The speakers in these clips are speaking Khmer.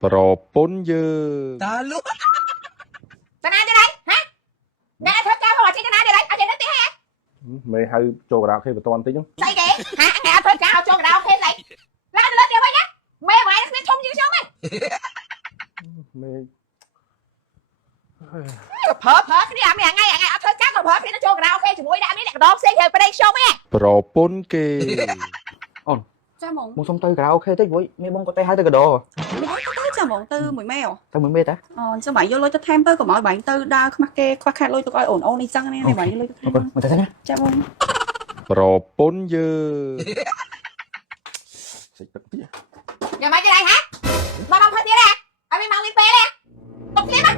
Pro bốn dư. Ta lúc Tên ai đây hả? Nè thôi cao không là chị tên ai đây ở trên đó tí hả? Mày hay cho ra khi mà toàn tính không? Sao kìa? Hả? Nè thôi cao cho cái đầu khen này. Lên lên đi nhá. Mẹ mày nó sẽ冲như sao mày? Mày ប្រើគ្នាអត់មានថ្ងៃអត់ធ្វើការក៏ប្រើគ្នាចូលការ៉ាអូខេជាមួយដាក់នេះអ្នកកដោផ្សេងហើយប្រដេក show មែន Pro bốn kê. ចាហ្មង មកសុំទៅខារ៉ាអូខេតិចព្រោះមានបងក៏ទៅហៅទៅកដោ មិនទៅចាហ្មងទៅមួយម៉ែ ទៅមួយមេតា អូចាំបាញ់យកលុយទៅថែមទៅកុំឲ្យបាញ់ទៅដើរខ្មាស់គេខ្វះខាតលុយទៅឲ្យអូននេះចឹងណាបាញ់យកលុយទៅថែម មកទៅណា ចាហ្មង Pro bốn dư. យ៉ាងម៉េចដែរហ៎មកផឹកទៀតហ៎អត់មានមកវិញពេលទេទុកទៀតណា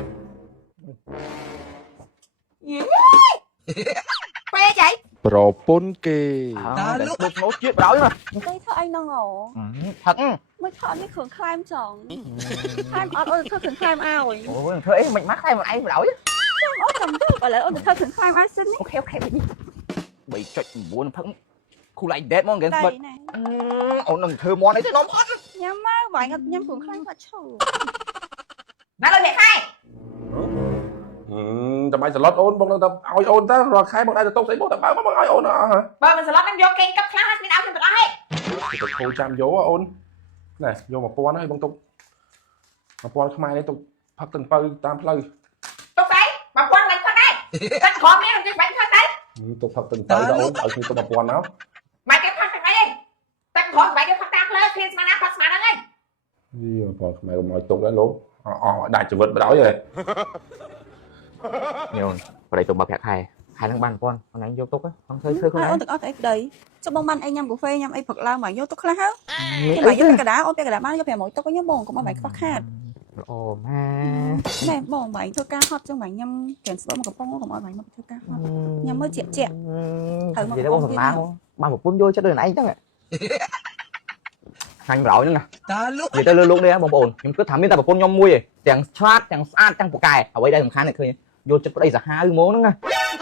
យីពេលចៃ Pro bốn kê. តែដូចស្មោជាតិបដ ாய் ណា ទៅធ្វើអីហ្នឹងអូ ផឹក មិនថតនេះគ្រឿងខ្លែមចង់ខ្លែមអត់អូនធ្វើគ្រឿងខ្លែមឲ្យ អូយធ្វើអីមិនមកខ្លែមកឯងបដ ாய் អូនចាំទៅឥឡូវអូនទៅធ្វើគ្រឿងខ្លែមឲ្យសិននេះ អូខេ3.9ផឹកគូឡៃដេតមកហ្គេមបិទអូននឹងធ្វើមន់អីទៅនំផត់ ញ៉ាំមកបាញ់អត់ញ៉ាំគ្រឿងខ្លែមអត់ឈឺ ណាលុយអ្នកខែ Tầm mày slot ôn bông tao oi ôn ta rồi khai bông đây tao thấy bông tao báo bông oi ôn à hả? បើមិនស្លុតនឹងយកគេកាប់ខ្លះហើយមានអត់ខ្ញុំទាំងអស់ហេ Tao khô cham dấu ôn. Này, vô một pon ấy bông tao. Một pon khai đấy tao phát từng pơ tam plei. ទុកស្អីបើប៉ុនមិនផឹកដែរតែខំមានមិនបាច់ផឹកដែរ Tao phát từng pơ tao ôn ở khi tao một pon áo. មកគេផឹកទាំងអីតែខំបាច់យកផឹកតាមផ្លូវគ្នាស្មានណាផឹកស្មានហ្នឹងឯង Gì mà pon mày còn mỏi tục đấy lố. Đại chỉ vật bão rồi. ញោមបដ ாய் ទៅមកប្រាក់ខែនឹងបានប៉ុនអញយកទុកហ្នឹងធ្វើខ្លួន អូ ឯង នទាំងអស់ទៅអីប្តីចុះបងបានអីញ៉ាំកាហ្វេញ៉ាំអីព្រឹកឡើងមកយកទុកខ្លះហើយគេមកយកពាក់កណ្ដាលអូនពាក់កណ្ដាលបានយក500ទុកខ្ញុំបងកុំឲ្យបាញ់ខ្វះខាត អូម៉ា ណែបងបាញ់ធ្វើការហត់ចឹងបាញ់ញ៉ាំកែនស្បមកកំប៉ុងកុំឲ្យបាញ់មកធ្វើការហត់ញ៉ាំមើលជាក់ជាក់ និយាយទៅបងសម្បាងបានប្រពន្ធយល់ចិត្តដូចឯងចឹងខាញ់បដ ாய் ហ្នឹងណា ta lúc និយាយទៅលោកនេះបងប្អូនខ្ញុំគិតថាមានតែប្រពន្ធខ្ញុំមួយឯងទាំងឆ្លាតទាំងស្អាតទាំងពូកែអ្វីដែលសំខាន់គឺឃើញយកចិត្តប្តីសាហាវហ្មងហ្នឹងណា អ